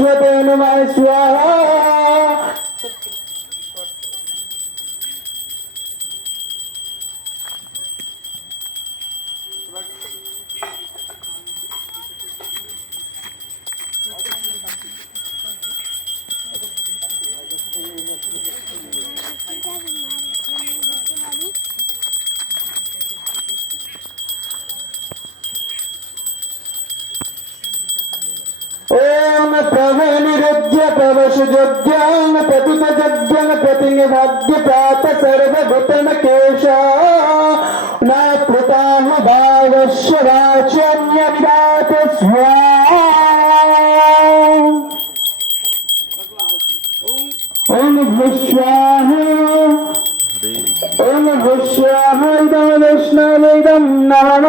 सरस्वते नमः स्वाहा। ओम प्रभनिरुद्य प्रवशुजोज्ञान प्रतिपजज्ञान प्रतिनिभाग्य प्रात सर्वभूतन केश न प्रताह भावस्य वाचन्य विराट स्वाहा। ओम भुस्वाहा ओम भुस्वाहाइदं वैष्णवेदं नमः।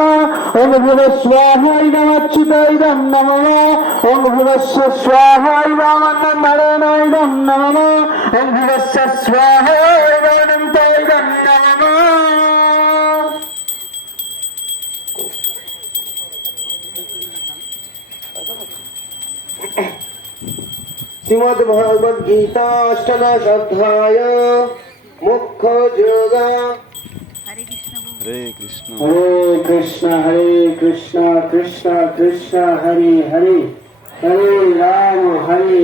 ओम भुवस्वाहाइदमच्युताइदं नमः। ओम भुवस्य स्वाहाइदमन्नमरेणाइदं नमः। ओम भुवस्य स्वाहाइदमनन्ताइदं नमः। श्रीमद् भगवद गीता अष्टम अध्याय मुख्य योग। हरे कृष्ण हरे कृष्ण कृष्ण कृष्ण हरे हरे हरे राम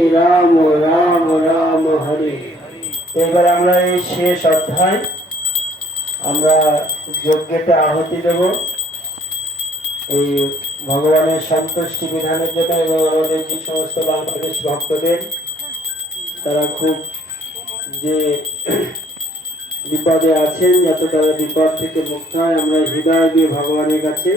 राम राम हरे। এবার আমরা এই শেষ অধ্যায় আমরা যজ্ঞতে আহুতি দেব এই ভগবানের সন্তুষ্টি বিধানের জন্য এবং আমাদের যে সমস্ত বাংলাদেশ ভক্তদের তারা খুব যে বিপদে আছেন যাতে তারা বিপদ থেকে মুক্ত হয় আমরা হৃদয় দিয়ে ভগবানের কাছে